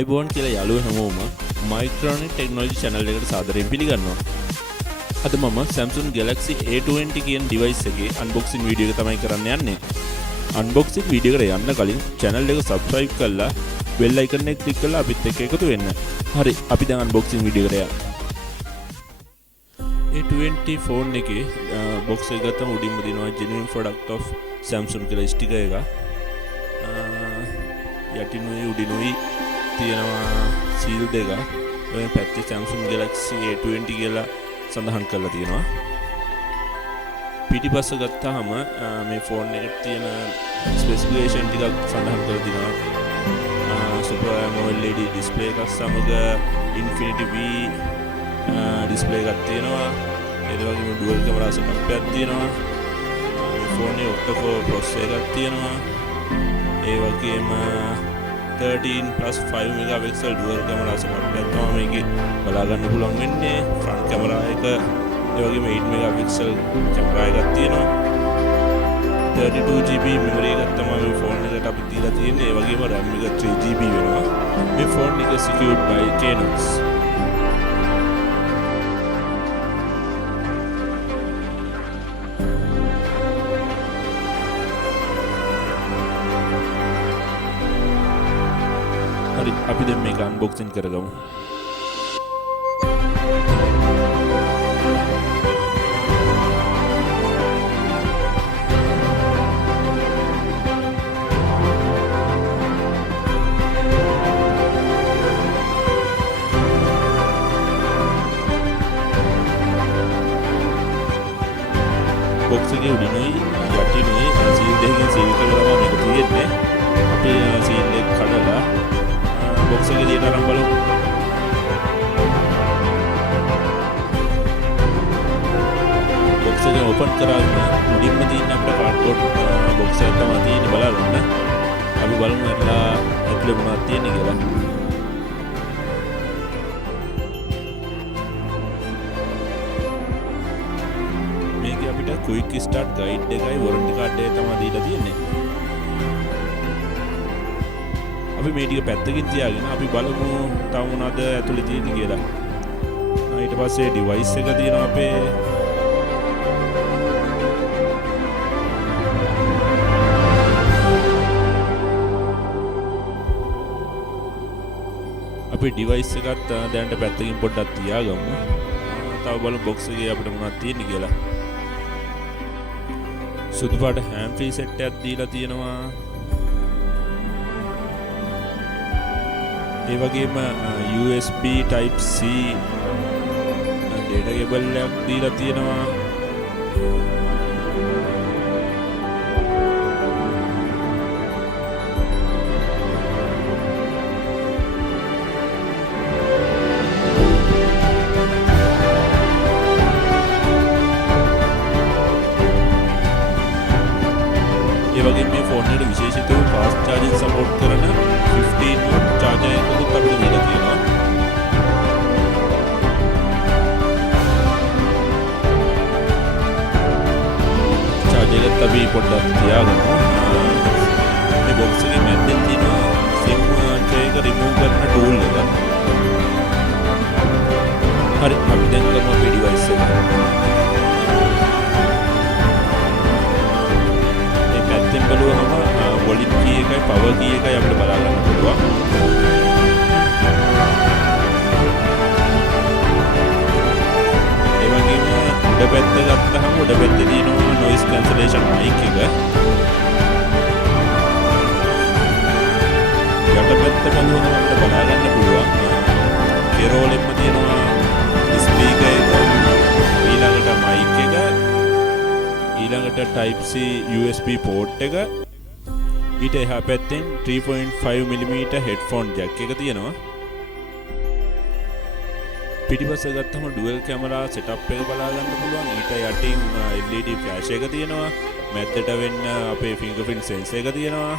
iPhone කියලා යාළුවෝ හැමෝම මයික්‍රොනික් ටෙක්නොලොජි channel එකට සාදරයෙන් පිළිගන්නවා. අද මම Samsung Galaxy A20 කියන device එකේ unboxing video එක තමයි කරන්න යන්නේ. unboxing video එකට යන්න කලින් channel එක subscribe කරලා bell icon එක click කරලා අපිත් එක්ක එකතු වෙන්න. හරි, අපි දැන් unboxing video එකට යමු. A20 phone එකේ box එක ගත්තම උඩින්ම දෙනවා genuine product of Samsung කියලා sticker එක. යටිනුයි උඩිනුයි තියෙනවා සීල් දෙක. ඔය පැත්තේ Samsung Galaxy A20 කියලා සඳහන් කරලා තියෙනවා. පිටිපස්ස ගත්තාම මේ ෆෝන් එකට තියෙන ස්පෙસિෆිකේෂන් ටිකක් සඳහන් කරලා තියෙනවා. Super AMOLED display එකක් සමග Infinity V display එකක් තියෙනවා. ඒ වගේම dual camera setup එකක් තියෙනවා. මේ ෆෝන් එකේ octa-core processor එකක් තියෙනවා. ඒ වගේම 13+5 megapixel dual camera setup එකක් තමයි මේකේ බලා ගන්න පුළුවන් වෙන්නේ. front camera එක ඒ වගේම 8 megapixel camera එකක් තියෙනවා. 32GB memory එකක් තමයි මේ ෆෝන් එකට අපි දීලා තියෙන්නේ. ඒ වගේම RAM එක 3GB වෙනවා. මේ ෆෝන් එක secured by Canos. අපි දැන් මේක unboxing කරගමු. box එකේ උඩිනුයි යටිනුයි සීල් දෙකකින් සීල් කරලා තමයි මේක තියෙන්නේ. අපි සීල් එක කඩලා box එකේ දිහාට අරන් බලමු. box එක open කරාම මුලින්ම තියෙන අපේ cardboard box එක තමයි තියෙන්නේ බලන්න. අපි බලමු එట్లా ඇතුලේ මොනවද තියෙන්නේ කියලා. මේකේ අපිට quick start guide එකයි warranty card එකයි තමයි දීලා තියෙන්නේ. අපි මේ ටික පැත්තකින් තියාගෙන අපි බලමු තව මොනවද ඇතුලේ තියෙන්නේ කියලා. ඊට පස්සේ device එක තියෙනවා අපේ. අපි device එකත් දැනට පැත්තකින් පොඩ්ඩක් තියාගමු. තව බලමු box එකේ අපිට මොනවද තියෙන්නේ කියලා. සුදු පාට hand free set එකක් දීලා තියෙනවා. ඒ වගේම USB type C data cable එකක් දීලා තියෙනවා. ඒ වගේම මේ ෆෝන් එකට විශේෂිත වූ fast charging support කරන 15 watt charger එකකුත් අපිට දීලා තියෙනවා. charger එකත් අපි පොඩ්ඩක් තියාගමු. මේ box එකේ මැද්දෙන් තියෙන SIM tray එක remove කරන tool එක. හරි, අපි දැන් කරමු අපේ device එක. බලුවම volume key එකයි power key එකයි අපිට බලා ගන්න පුළුවන්. ඒ වගේම උඩ පැත්ත ගත්තහම උඩ පැත්තේ තියෙනවා noise cancellation mic එක. යට පැත්ත බලුවම අපිට බලා ගන්න පුළුවන්. කෙරෝලෙම තියෙනවා speaker එක, ඊළඟට mic එක, ඊළඟට type C USB port එක, ඊට එහා පැත්තෙන් 3.5mm headphone jack එක තියෙනවා. පිටිපස්ස ගත්තම dual camera setup එක බලා ගන්න පුළුවන්. ඊට යටින් LED flash එක තියෙනවා. මැද්දට වෙන්න අපේ fingerprint sensor එක තියෙනවා.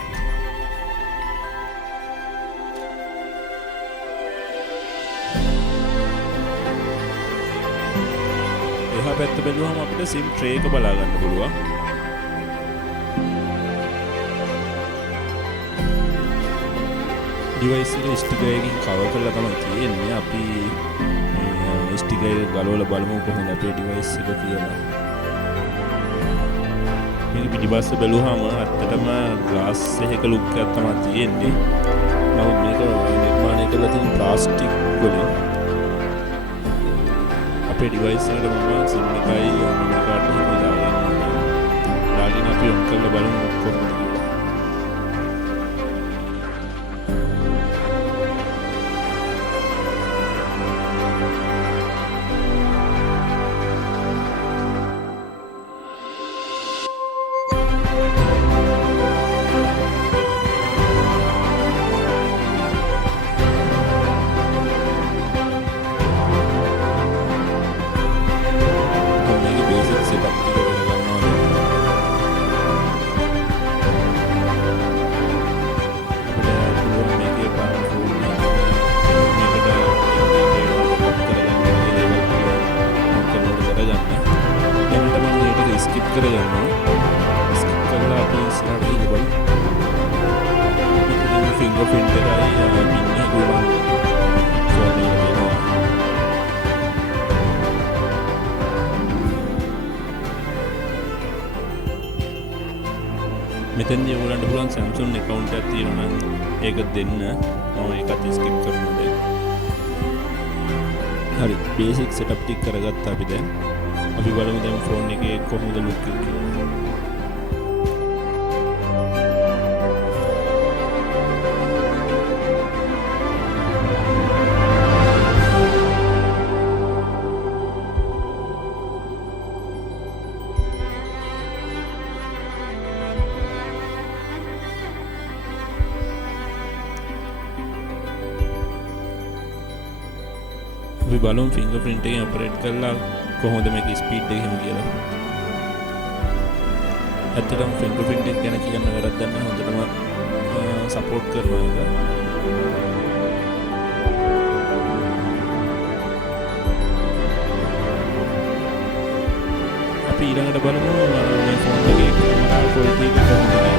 එහා පැත්ත බැලුවම අපිට SIM tray එක බලා ගන්න පුළුවන්. ඩිවයිස් එක ස්ටිකර් එකකින් කවර් කරලා තමයි තියෙන්නේ. අපි මේ ස්ටිකර් එක ගලවලා බලමු කොහොමද අපේ ඩිවයිස් එක කියලා. මේක පිටිපස්ස බැලුවාම ඇත්තටම ග්ලාස් එකක ලුක් එකක් තමයි තියෙන්නේ. නමුත් මේක නිර්මාණය කරලා තියෙන ප්ලාස්ටික් වලින්. අපේ ඩිවයිස් එකට මම සිම් එකයි මෙමරි කාඩ් එකයි දාගෙන අපි ඔන් කරලා බලමු කොහොමද කියලා. skip කරගන්නවා. skip කරලා අපි ඉස්සරහට ගිහලා බලමු. fingerprint එකයි pin එක ගොඩක් ෆෝන් එකේ තියෙනවා. මෙතනදී ඔයගොල්ලන්ට පුළුවන් Samsung account එකක් තියෙනවා නම් ඒක දෙන්න. මම ඒකත් skip කරනවා. හරි basic setup ටික කරගත්තා අපි දැන්. අපි බලමු දැන් ෆෝන් එකේ කොහොමද ලුක් එක කියලා. අපි බලමු fingerprint එකෙන් ඔපරේට් කරලා කොහොමද මේක ස්පීඩ් එක එහෙම කියලා. ඇත්තටම fingerprint එක ගැන කියන්න වැරද්දක් නැහැ. හොඳටම සපෝට් කරනවා ඒක. අපි ඊළඟට බලමු මේ ෆෝන් එකේ කැමරා ක්වොලිටි එක කොහොමද